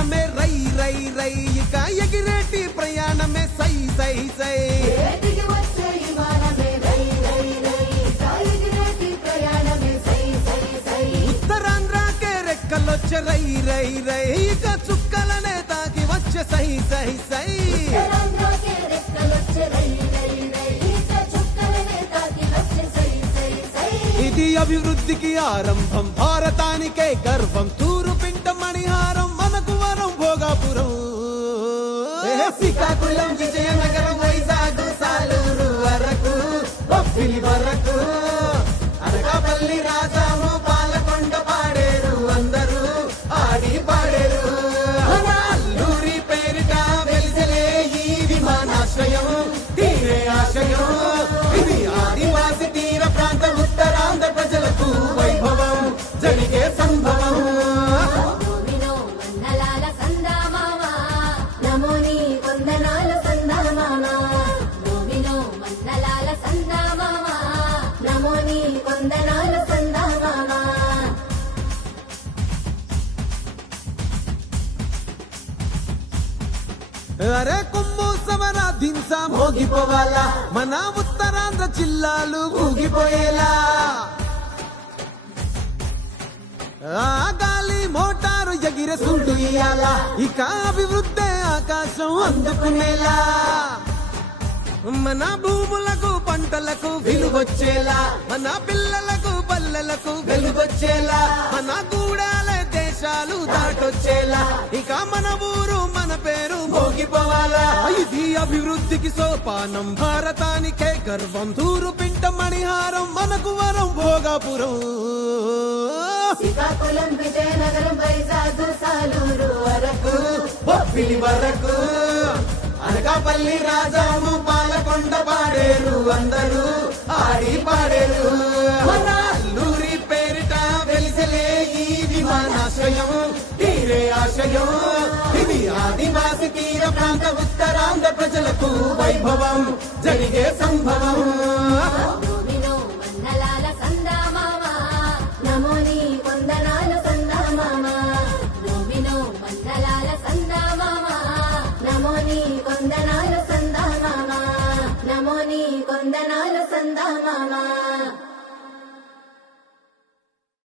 విమానమే రై రై రై ఇక ఎగిరేటి ప్రయాణమే సై సై సై ఉత్తరాంధ్రకే రెక్కలొచ్చే రై రై రై ఇక చుక్కలనే తాకి వచ్చే సై సై సై ఇది అభివృద్ధికి ఆరంభం భారతానికే గర్వం తూరు పింట మణిహారం మనకు వరం భోగాపురం శ్రీకాకుళం విజయనగరం వైజాగ్ సాలూరు వరకు బొబ్బిలి వరకు అనకాపల్లి రాజాము పాలకొండ పాడేరు అందరూ ఆడి పాడేరు అల్లూరి పేరిట వెలిసలే ఈ విమానాశ్రయం తీరే ఆశయం ఇది ఆదివాసి తీర ప్రాంత ఉత్తరాంధ్ర ప్రజలకు వైభవం జరిగే సంభవం అరే కొమ్ము సమరా దింసా మోగిపోవాలా మన ఉత్తరాంధ్ర జిల్లాలు ఊగిపోయేలా ఆ గాలి మోటారు ఎగిరే సుంటు ఇయ్యాలా ఇక అభివృద్ధి ఆకాశం అందుకునేలా మన భూములకు పంటలకు విలువొచ్చేలా మన పిల్లలకు పల్లెలకు వెలుగొచ్చేలా మన గూడాలే దేశాలు దాటొచ్చేలా ఇక మన ఊరు మన పేరు మోగిపోవాలా ఇది అభివృద్ధికి సోపానం భారతానికే గర్వం తూరు పింట మణిహారం మనకు వరం భోగాపురం శ్రీకాకుళం విజయనగరం వైజాగ్ సాలూరు వరకు బొబ్బిలి వరకు అనకాపల్లి రాజాము పాలకొండ పాడేరు అందరూ ఆడి పాడేరు మన అల్లూరి పేరిట వెలిసలే ఈ విమానాశ్రయం తీరే ఆశయం ఇది ఆదివాసి తీర ప్రాంత ఉత్తరాంధ్ర ప్రజలకు వైభవం జరిగే సంభవం కొందనాలు సందా మామా